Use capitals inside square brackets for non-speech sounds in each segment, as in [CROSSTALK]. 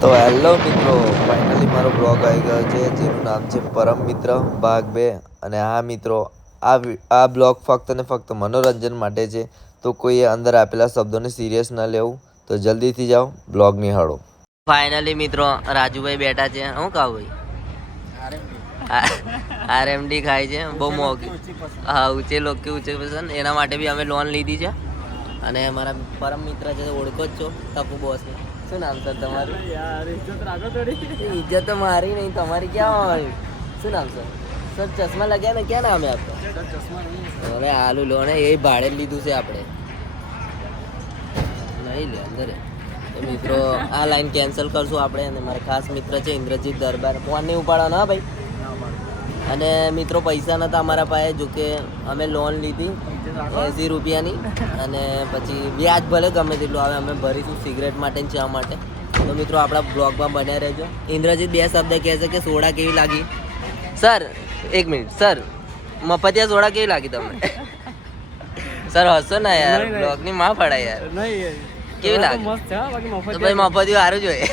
તો હેલો મિત્રો ફાઇનલી મારો બ્લોગ આવી ગયો છે જેનું નામ છે પરમ મિત્ર ભાગ બે. અને હા મિત્રો આ આ બ્લોગ ફક્ત ને ફક્ત મનોરંજન માટે છે તો કોઈએ અંદર આપેલા શબ્દોને સિરિયસ ન લેવું તો જલ્દીથી જાઓ બ્લોગ નિહાળો. ફાઇનલી મિત્રો રાજુભાઈ બેઠા છે હું કહું ભાઈ? આરએમડી ખાય છે બહુ મોંઘી. હા ઊંચે લોકો ઊંચે પસંદ. એના માટે બી અમે લોન લીધી છે. અને મારા પરમ મિત્ર છે ઓળખો જ છો ટપુ બોસ શું નામ સર તમારું? ઇજ્જત તો મારી નહીં તમારી ક્યાં હોય? શું નામ સર સર ચશ્મા લગ્યા ને ક્યાં નામ હે આપકા અરે આલુ લો ને એ ભાડે લીધું છે આપણે. નહીં લે અંદર. મિત્રો આ લાઈન કેન્સલ કરશું આપણે અને મારા ખાસ મિત્ર છે ઇન્દ્રજીત દરબાર. ફોન નહીં ઉપાડો ના ભાઈ? અને મિત્રો પૈસા નતા અમારા પાસે જો કે અમે લોન લીધી. એંસી રૂપિયાની અને પછી વ્યાજ ભલે ગમે તેટલું આવે અમે ભરીશું સિગરેટ માટે ને ચા માટે. તો મિત્રો આપણા બ્લોગમાં બન્યા રહેજો. ઇન્દ્રજીત બે શબ્દ કહે છે કે સોડા કેવી લાગી? સર એક મિનિટ સર મફતિયા સોડા કેવી લાગી તમને? સર હસો ના યાર બ્લોગની માં પડાય યાર. કેવી લાગે? ભાઈ મફતિયું સારું જોઈએ.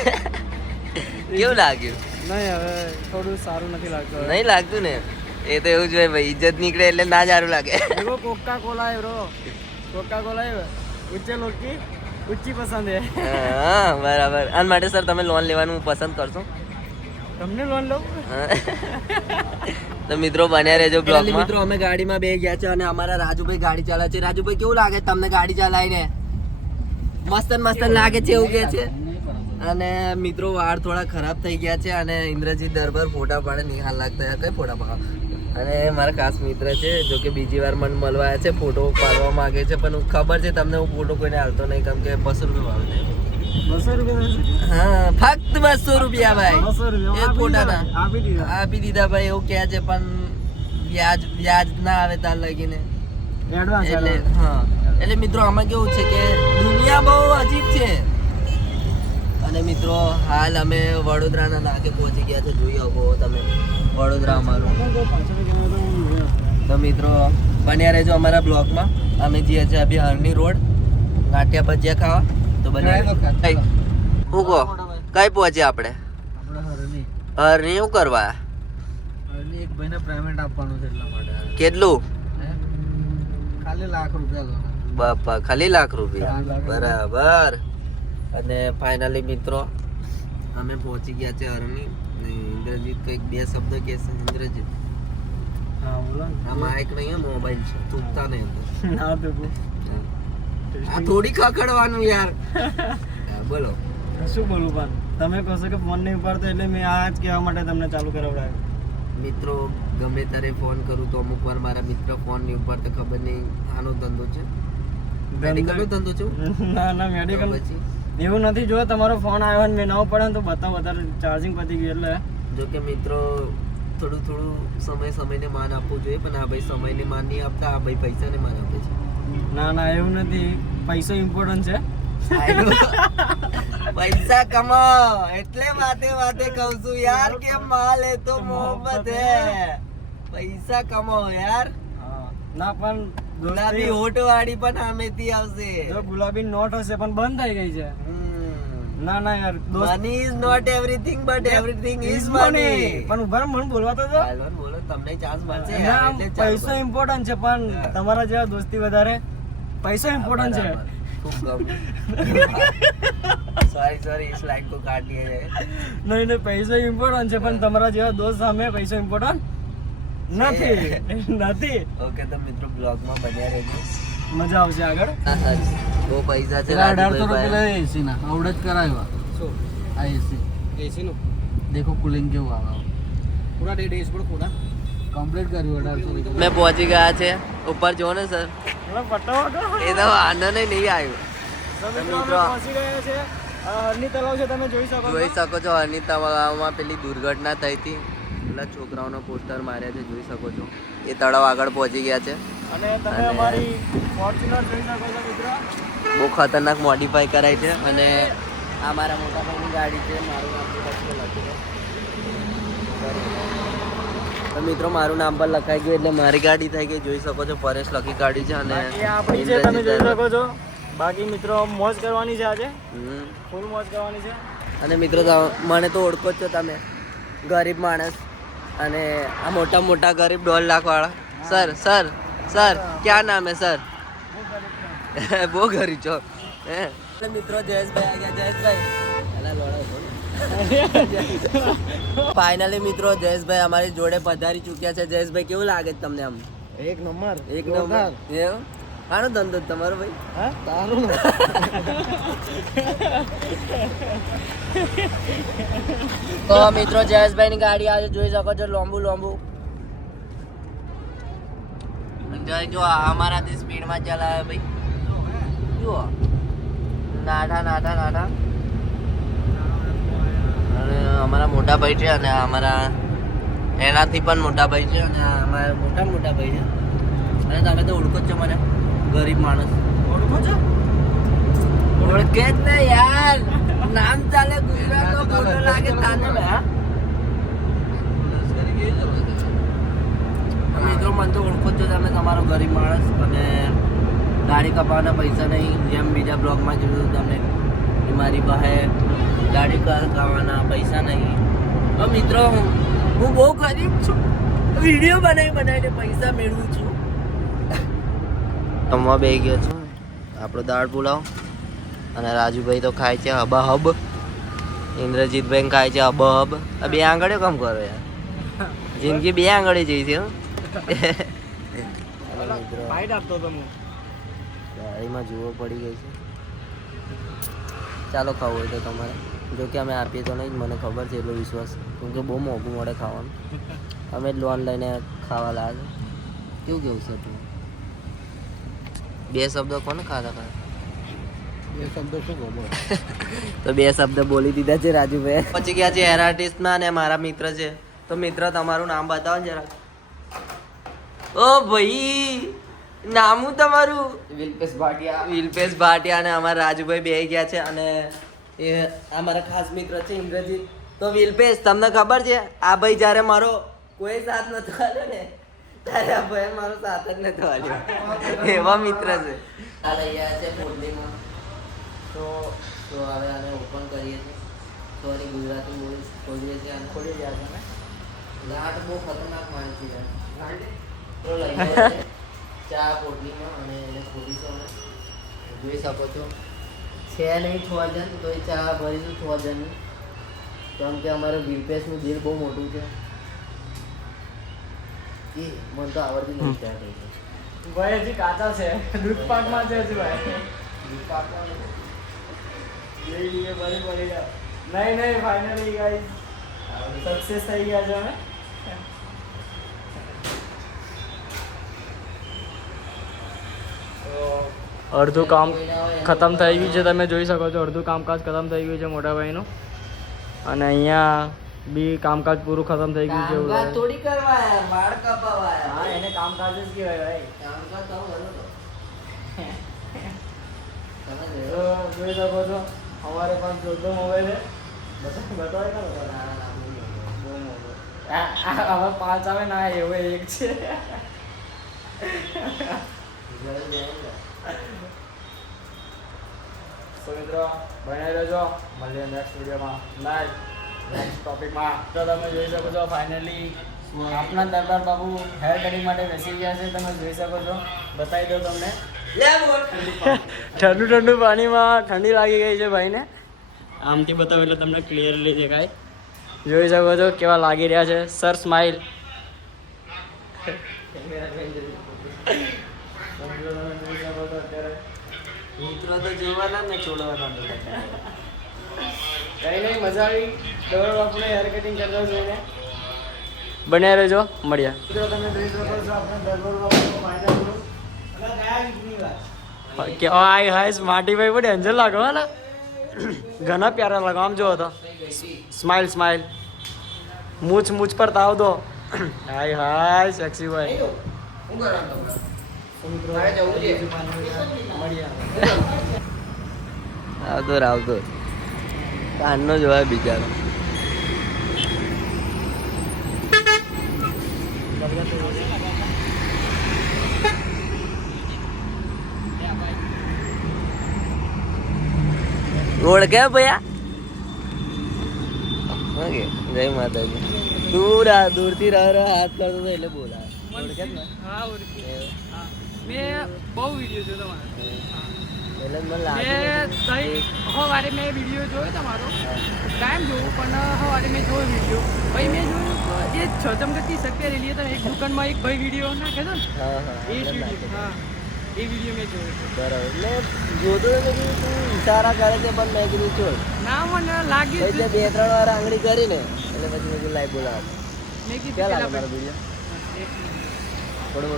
[LAUGHS] કેવું લાગ્યું? થોડું સારું નથી લાગતું નહીં લાગતું ને? એ તો એવું જ હોય ભાઈ ઇજ્જત નીકળે એટલે ના સારું લાગે. કોકા કોલા હે બ્રો કોકા કોલા હે ઉચ્ચે લોકી ઊંચી પસંદ હે હા બરાબર. આના માટે સર તમે લોન લેવાનું પસંદ કરશો? તમને લોન લઉં? તો મિત્રો બન્યા રહેજો બ્લોગમાં મિત્રો અમે ગાડીમાં બે ગયા છે અને અમારા રાજુભાઈ ગાડી ચલાવે છે. રાજુભાઈ કેવું લાગે તમને ગાડી ચલાવીને મસ્ત મસ્ત લાગે છે એવું કે છે? અને મિત્રો વાળ થોડા ખરાબ થઈ ગયા છે અને ઇન્દ્રજીત દરબાર ફોટા પાડે નિહાલ લાગતા કઈ ફોટા પાડો અને મારા ખાસ મિત્ર છે જો કે બીજી વાર મને મળવા આવ્યા છે ફોટો પાડવા માંગે છે પણ ખબર છે તમને હું ફોટો કોઈને હાલતો નહીં કેમ કે બસો રૂપિયા આવે છે. બસો રૂપિયા હા ફક્ત બસો રૂપિયા ભાઈ. ફોટાના. આપી દીધા. ભાઈ એવું કહે છે પણ વ્યાજ વ્યાજ ના આવે તાર લગીને. એટલે હા. એટલે મિત્રો આમાં કેવું છે કે દુનિયા બહુ અજીબ છે. અને મિત્રો હાલ અમે વડોદરાના નાકે પહોંચી ગયા છે જોઈ શકો તમે. વડોદરા અમારું તો મિત્રો બન્યા રહેજો અમારા બ્લોગમાં. અમે જઈએ છીએ અભી હરની રોડ ગાંઠિયા ભજીયા ખાવા. તો બન્યા. હું કહો કઈ પહોંચ્યા આપણે? હરની હરની શું કરવા? એક ભાઈને પેમેન્ટ આપવાનું છે એટલા માટે. કેટલું? ખાલી લાખ રૂપિયા બાપા ખાલી લાખ રૂપિયા. બરાબર. અને ફાઇનલી મિત્રો અમે પહોંચી ગયા છે હરની ને ઇન્દ્રજીત કંઈક બે શબ્દ કહેશે ઇન્દ્રજીત. હા બોલો. આ માઇક નહીં હે, મોબાઈલ છે તૂટતા નહીં ના તો. આ થોડી ખખડવાનું યાર. બોલો. શું બોલું પણ? તમે કહો કે ફોન નહીં ઉપાડતો એટલે મેં આ જ કહેવા માટે તમને ચાલુ કરાવડાવ્યો મિત્રો ગમે ત્યારે ફોન કરું તો અમુક વાર મારા મિત્ર ફોન નહીં ઉપાડતો ખબર નહીં. આનો ધંધો છે? મેડિકલનો ધંધો છે? ના ના મેડિકલ પછી? એવું નથી જો તમારો ફોન આવ્યો ને મેં ન પડે ને તો બતાવો વધારે ચાર્જિંગ પતી ગયું એટલે. જો કે મિત્રો થોડું થોડું સમય સમયને માન આપવું જોઈએ પણ આ ભાઈ સમયને માન નહીં આપતા આ ભાઈ પૈસાને માન આપે છે. ના ના એવું નથી. પૈસો ઇમ્પોર્ટન્ટ છે. [LAUGHS] પૈસા કમાઓ એટલે વાતે વાતે કહું છું યાર કે માલ એ તો મોહબ્બત હે. પૈસા કમાઓ યાર. ના પણ ગુલાબી હોટ વાળી પણ આમેથી આવશે. જો ગુલાબી નોટ હશે પણ બંધ થઈ ગઈ છે. ના ના યાર દોસ્ત. Money is not everything but everything is money પણ ઊભા મને બોલવા તો તમને ચાન્સ મળશે ના પૈસો ઇમ્પોર્ટન્ટ છે પણ તમારા જેવા દોસ્તી વધારે પૈસો ઇમ્પોર્ટન્ટ છે. સોરી સોરી ઇસ લાઈક કો કાટીએ નહીં નહીં પૈસો ઇમ્પોર્ટન્ટ છે પણ તમારા જેવા દોસ્ત સામે પૈસો ઇમ્પોર્ટન્ટ નથી. [LAUGHS] નથી. ઓકે તો મિત્રો બ્લોગમાં બન્યા રહેજો. મજા આવશે આગળ. બહુ પૈસા છે અઢારસો રૂપિયા. એસી ના. આવડે જ કરાવ્યા. આ એસી. એસી નું? દેખો કુલિંગ કેવું આવે પૂરા ડે પણ પૂરા કમ્પ્લીટ કર્યું અઢારસો રૂપિયા. મેં પહોંચી ગયા છે. ઉપર જુઓ ને સર એ તો આનંદ નહીં આવ્યો. હરની તલાવ છે તમે જોઈ શકો જોઈ શકો છો અનિતા તળાવમાં પેલી દુર્ઘટના થઈ હતી. પેલા છોકરાઓનો પોસ્ટર માર્યા છે જોઈ શકો છો. એ તળાવ આગળ પહોંચી ગયા છે. અને તમે અમારી ફોર્ચ્યુનર જોઈ શકો છો મિત્રો. બહુ ખતરનાક મોડિફાઈ કરાય છે અને આ મારા મોટા ભાઈની ગાડી છે મારું નામ તો લખી તો મિત્રો મારું નામ પર લખાઈ ગયું એટલે મારી ગાડી થઈ ગઈ. જોઈ શકો છો પરેશ લખી ગાડી છે અને આપણી છે તમે જોઈ શકો છો. બાકી મિત્રો મોજ કરવાની છે આજે. ફૂલ મોજ કરવાની છે. અને મિત્રો મને તો ઓળખો જ છો તમે. ગરીબ માણસ અને આ મોટા મોટા ગરીબ દોઢ લાખ વાળા સર સર. સર ક્યાં નામ હે સર? [LAUGHS] બહુ ગરીબ છો. હે? મિત્રો જયેશભાઈ આ ગયા જયેશભાઈ. ફાઇનલી [LAUGHS] મિત્રો જયેશભાઈ અમારી જોડે પધારી ચૂક્યા છે. જયેશભાઈ કેવું લાગે છે તમને આમ? એક નંબર એક નંબર. એવું? આનો ધંધો તમારો ભાઈ? હા તારો [LAUGHS] તો મિત્રો જયેશભાઈ ની ગાડી આજે જોઈ શકો છો. લોંબુ લોંબુ. જો અમારાથી સ્પીડમાં ચલાવે ભાઈ. જુઓ. નાઠા નાઠા નાઠા. અને અમારા મોટા ભાઈ છે અને અમારા એનાથી પણ મોટા ભાઈ છે અને અમારા મોટા મોટા ભાઈ છે. અને તમે તો ઓળખો જ છો મને ગરીબ માણસ. ઓળખો છો? ઓળખે જ ને યાર. નામ ચાલે ગુજરાતનો ફોટો લાગે તાને મે હા મિત્રો મને તો ઓળખો જ છો તમે તમારો ગરીબ માણસ અને ગાડી કપાવવાના પૈસા નહીં, જેમ બીજા બ્લોગમાં જોયું તમને, કે મારી પાસે ગાડી કપાવવાના પૈસા નહીં. તો મિત્રો, હું હું બહુ ગરીબ છું. વીડિયો બનાવી, બનાવીને પૈસા મેળવું છું. જમવા બે ગયો છું. આપણો દાળ પુલાવ અને રાજુભાઈ તો ખાય છે હબા હબ. ઇન્દ્રજીતભાઈ ખાય છે હબ હબ. આ બે આંગળીઓ કામ કરો યાર. જિંદગી બે આંગળી જઈ છે આપતો હું ગાડીમાં જુઓ પડી ગઈ છે. ચાલો ખાવું હોય તો તમારે. જો કે અમે આપીએ તો નહીં મને ખબર છે એટલો વિશ્વાસ. કેમ કે બહુ મોંઘું મળે ખાવાનું. અમે જ લોન લઈને ખાવા લાગે. કેવું કેવું છે તું બે શબ્દો કોને ખાધા ખાધા બે શબ્દ શું તો બે શબ્દ બોલી દીધા છે રાજુભાઈ. પછી ગયા છે હેર આર્ટિસ્ટમાં અને મારા મિત્ર છે. તો મિત્ર તમારું નામ બતાવો ને જરા. ઓ ભાઈ નામ હું તમારું? વિલ્પેશ ભાટિયા. વિલ્પેશ ભાટિયા અને અમારા રાજુભાઈ બે ગયા છે અને એ અમારા ખાસ મિત્ર છે ઇન્દ્રજીત. તો વિલ્પેશ તમને ખબર છે આ ભાઈ જ્યારે મારો કોઈ સાથ નતો આવ્યો ને ત્યારે આ ભાઈ મારો સાથ જ નતો આવ્યો એવા મિત્ર છે. આ લઈ આવ્યા છે પોલીમાં તો તો હવે આને ઓપન કરીએ છીએ. સોરી ગુજરાતી બોલ ખોલીએ છીએ અને ખોલી ગયા છે લાટ બહુ ખતરનાક માણસ છે. ચા જોઈ શકો છો છે નહીં છ જણ તો એ ચા ભરીશું છ જણની કેમ કે અમારે વિલ્પેશનું દિલ બહુ મોટું છે એ મને તો આવડતી નથી ચા થઈ ભાઈ હજી કાચા છે દૂધ પાકમાં છે હજી ભાઈ ભરી પડી નહીં નહીં ફાઇનલી ગાઈસ સક્સેસ થઈ ગયા છે અમે અડધું કામ ખતમ થઈ ગયું છે તમે જોઈ શકો છો અડધું કામકાજ ખતમ થઈ ગયું છે મોટા ભાઈનું. અને અહીંયા બી કામકાજ પૂરું ખતમ થઈ ગયું છે એવું થોડી કરવા યાર વાળ કપાવા હા એને કામકાજ જ કહેવાય ભાઈ. કામકાજ તો તમે જોઈ શકો છો અમારે પાસ જોતો મોબાઈલ છે. બતાવે ના, હવે પાંચ આવે ના એવો એક છે. તો મિત્રો બનાવી રહેજો. મળીએ નેક્સ્ટ વિડીયોમાં નાઇટ નેક્સ્ટ ટોપિકમાં તો તમે જોઈ શકો છો ફાઇનલી આપના દરબાર બાબુ હેર કટિંગ માટે બેસી ગયા છે. તમે જોઈ શકો છો. બતાવી દો તમને. ઠંડુ ઠંડુ પાણીમાં ઠંડી લાગી ગઈ છે ભાઈને. આમથી બતાવો એટલે તમને ક્લિયરલી દેખાય. જોઈ શકો છો કેવા લાગી રહ્યા છે. સર સ્માઇલ મિત્રો તો જોવાના ને છોડવાના. કઈ નહીં મજા આવી. દરરોજ આપણે હેર કટિંગ કરતા જોઈને. બન્યા રહેજો મળ્યા મિત્રો તમે જોઈ શકો છો આપણે દરરોજ કે હાય હાય સ્માર્ટીભાઈ બડે એન્જલ લાગો હા ના. ઘણા પ્યારા લાગો આમ જો તો. સ્માઇલ સ્માઇલ મૂછ મૂછ પર તાવ દો. હાય હાય સેક્સી ભાઈ આવતો આવતો. કાનનો જોવાય બિચારો. રોડ કે ભયા? કે જય માતાજી. દૂર આ, દૂરથી રહ રહ હાથ હતો એટલે બોલા ઓળખે જ ને? હા, ઓળખી. મેં બહુ વીડિયો જોયો તમારો. એટલે મેં તઈ સવારે મેં વીડિયો જોયો તમારો. ટાઈમ જોવું પણ સવારે મેં જોયો વીડિયો ભાઈ મેં જોયું તો એ છ ચમકતી શક્ય રેલી તમે એક દુકાનમાં એક ભાઈ વીડિયો નાખે છે હા એ એટલે વીડિયો હા એ વીડિયો મેં જોયો બરાબર. એટલે જોતો તો તું ઈશારા કરે છે પણ મેં કીધું ચોલ ના મને લાગ્યું જ બે ત્રણ વાર આંગળી કરીને એટલે પછી મેં કીધું લાઈ બોલાવ. મેં કીધું પેલા મારો વીડિયો. થોડું